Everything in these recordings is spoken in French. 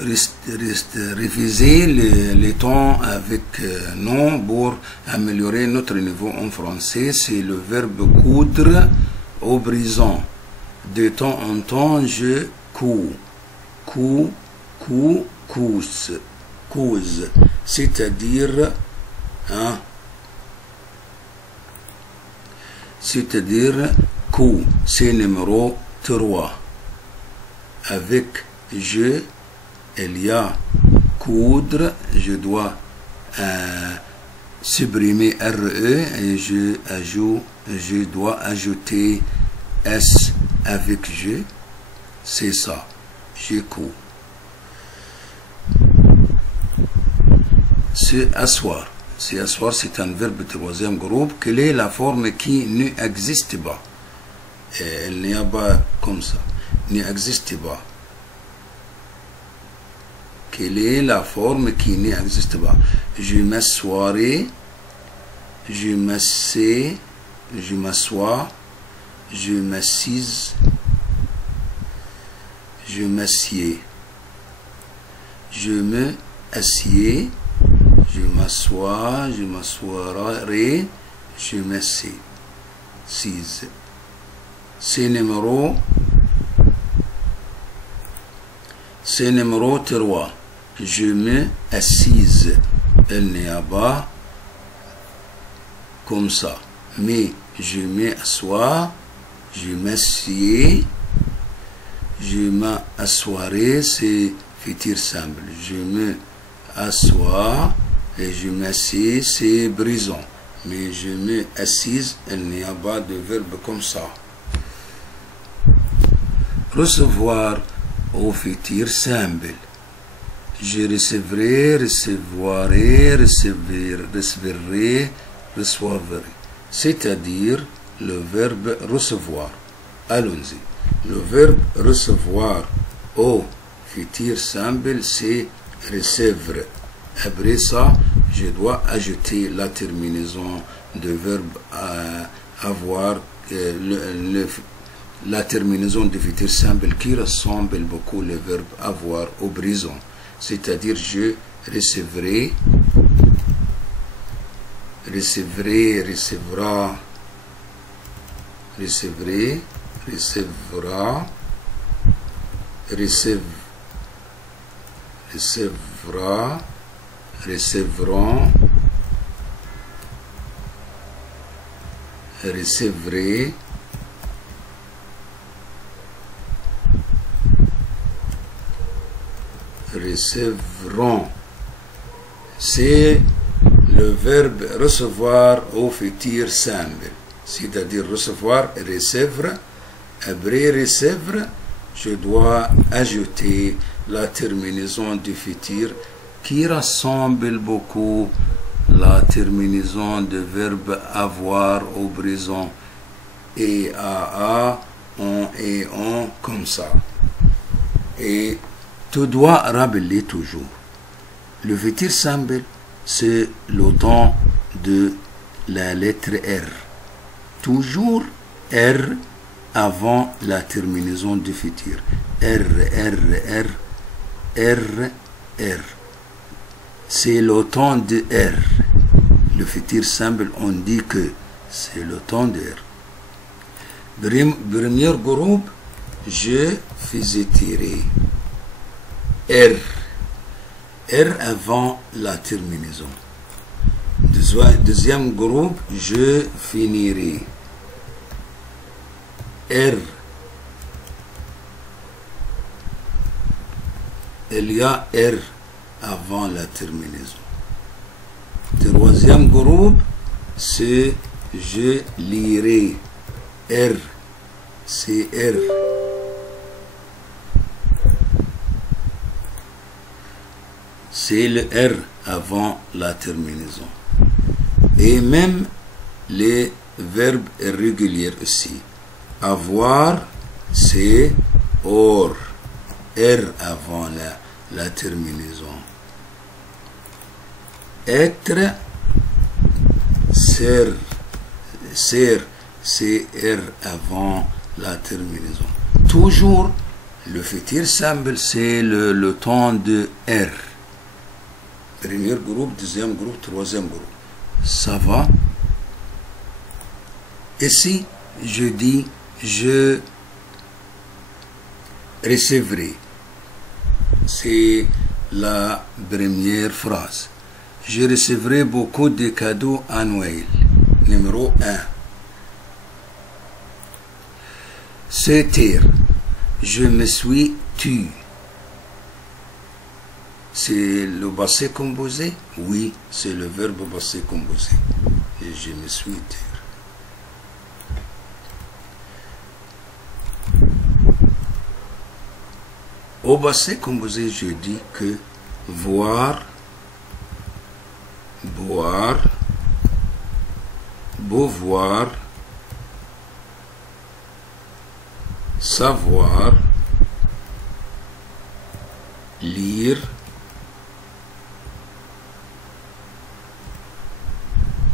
réviser les temps avec nous pour améliorer notre niveau en français. C'est le verbe coudre au présent. De temps en temps, je couds. Couse. C'est-à-dire, hein, coup. C'est numéro 3. Avec je, il y a coudre, je dois supprimer RE et je dois ajouter S avec je, c'est ça, je couds. Se asseoir, c'est un verbe troisième groupe. Quelle est la forme qui n'existe pas? Il n'y a pas comme ça, n'existe pas. Quelle est la forme qui n'existe pas? Je m'assoirai, je m'assieds, je m'assois, je m'assise, je m'assieds, je me assieds, je m'assois, je m'assoirai, je m'assieds. C'est numéro 3. Je me assise. Il n'y a pas comme ça. Mais je m'assois, je m'assieds, je m'assoirai, c'est futur simple. Je me assois et je m'assieds, c'est présent. Mais je me assise, il n'y a pas de verbe comme ça. Recevoir au futur simple. Je recevrai, recevoirai, recevrai, reçoivrai. C'est-à-dire le verbe recevoir. Allons-y. Le verbe recevoir au futur simple, c'est recevoir. Après ça, je dois ajouter la terminaison de verbe avoir, la terminaison du futur simple qui ressemble beaucoup le verbe avoir au présent. C'est-à-dire je recevrai, recevra, recevrai, recevra, recevra, recevront, recevrai, recevront. C'est le verbe recevoir au futur simple, c'est-à-dire recevoir et recevre. Après recevre, je dois ajouter la terminaison du futur qui ressemble beaucoup la terminaison du verbe avoir au présent. Et à, on et on, comme ça. Et tu dois rappeler toujours. Le futur simple, c'est le temps de la lettre R. Toujours R avant la terminaison du futur. R. C'est le temps de R. Le futur simple, on dit que c'est le temps de R. Premier groupe, je faisais tirer. R avant la terminaison. Deuxième groupe, je finirai. R. Il y a R avant la terminaison. Troisième groupe, c'est je lirai. R, c'est R. C'est le R avant la terminaison. Et même les verbes irréguliers aussi. Avoir, c'est or. R avant la terminaison. Être, ser, c'est R avant la terminaison. Toujours Le futur simple, c'est le temps de R. Premier groupe, deuxième groupe, troisième groupe. Ça va? Ici, je dis je recevrai. C'est la première phrase. Je recevrai beaucoup de cadeaux à Noël. Numéro 1. Se taire. Je me suis tu. C'est le passé composé? Oui, c'est le verbe passé composé. Et je me suis taire. Au passé composé, je dis que voir, boire, beauvoir, savoir, lire,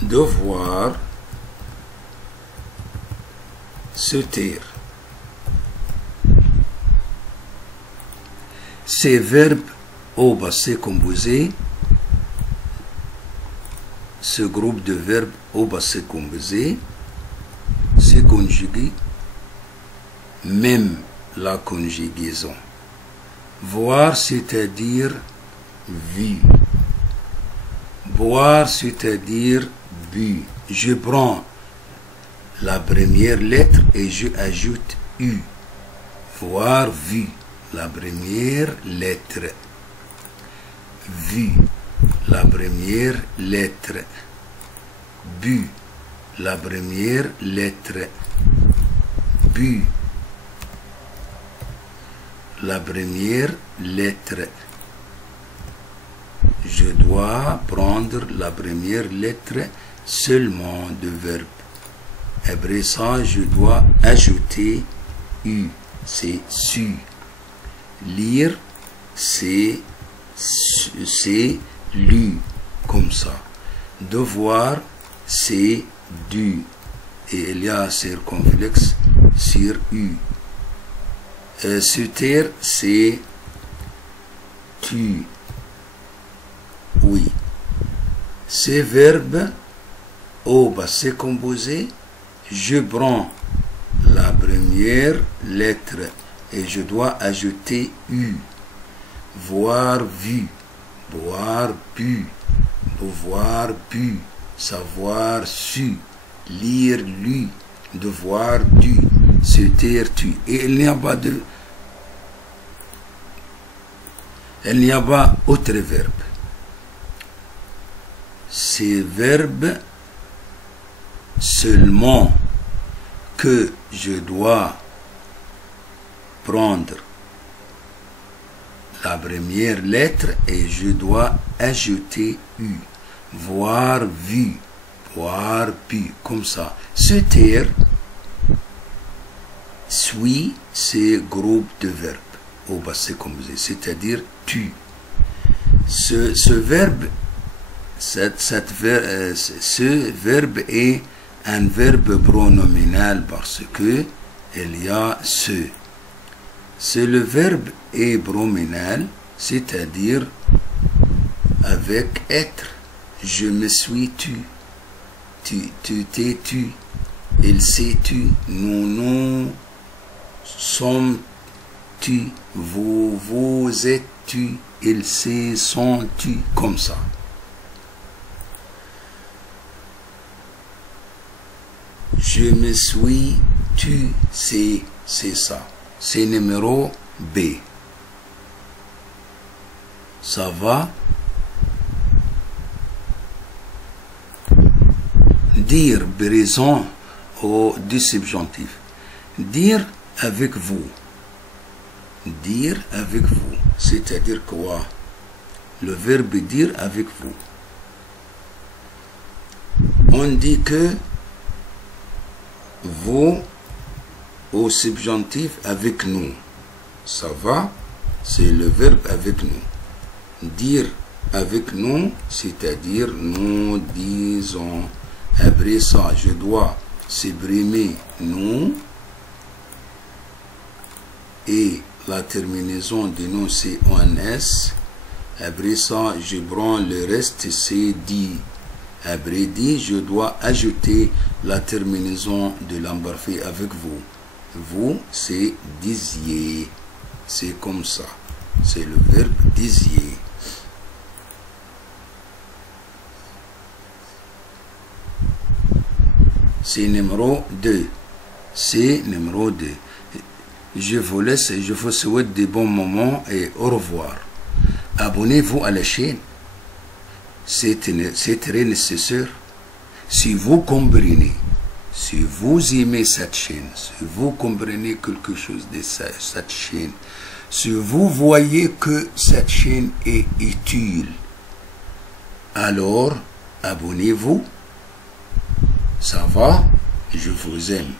devoir, se taire. Ces verbes au passé composé, ce groupe de verbes au passé composé, c'est conjugué, même la conjugaison. Voir, c'est-à-dire vu. Boire, c'est-à-dire bu. Je prends la première lettre et je ajoute U. Voir, vu. La première lettre. Vu. La première lettre. Bu. La première lettre. Bu. La première lettre. Je dois prendre la première lettre seulement de verbe. Après ça, je dois ajouter U. C'est su. Lire, c'est lu, comme ça. Devoir, c'est du. Et il y a circonflexe sur U. Se taire, c'est tu. Oui. Ces verbes au passé composé, je prends la première lettre et je dois ajouter U. Voir, vu. Boire, bu. Beauvoir, bu. Savoir, su. Lire, lu. Devoir, du. Se taire, tu. Et il n'y a pas de... Il n'y a pas autre verbe. Ces verbes seulement que je dois prendre la première lettre et je dois ajouter U. Voir, vu. Boire, bu. Comme ça. Se taire, suis, c'est groupe de verbes au passé composé, c'est-à-dire tu. Ce verbe, ce verbe est un verbe pronominal parce que il y a ce. C'est le verbe est pronominal, c'est-à-dire avec être. Je me suis tu. Tu t'es tu. Il s'est tu. Nous sommes tu. Vous êtes tu. Ils se sont tu. Comme ça. Je me suis tu. C'est ça. C'est numéro B. Ça va? Dire présent au du subjonctif. Dire avec vous. Dire avec vous. C'est-à-dire quoi? Le verbe dire avec vous. On dit que vous au subjonctif avec nous. Ça va? C'est le verbe avec nous. Dire avec nous, c'est-à-dire nous disons. Après ça, je dois supprimer nous et la terminaison du nom c'est en S. Après ça, je prends le reste, c'est dit. Après dit, je dois ajouter la terminaison de l'imparfait avec vous. Vous, c'est disiez. C'est comme ça. C'est le verbe disiez. C'est numéro 2. C'est numéro 2. Je vous laisse et je vous souhaite des bons moments et au revoir. Abonnez-vous à la chaîne. C'est très nécessaire. Si vous comprenez, si vous aimez cette chaîne, si vous comprenez quelque chose de cette chaîne, si vous voyez que cette chaîne est utile, alors abonnez-vous. Ça va? Je vous aime.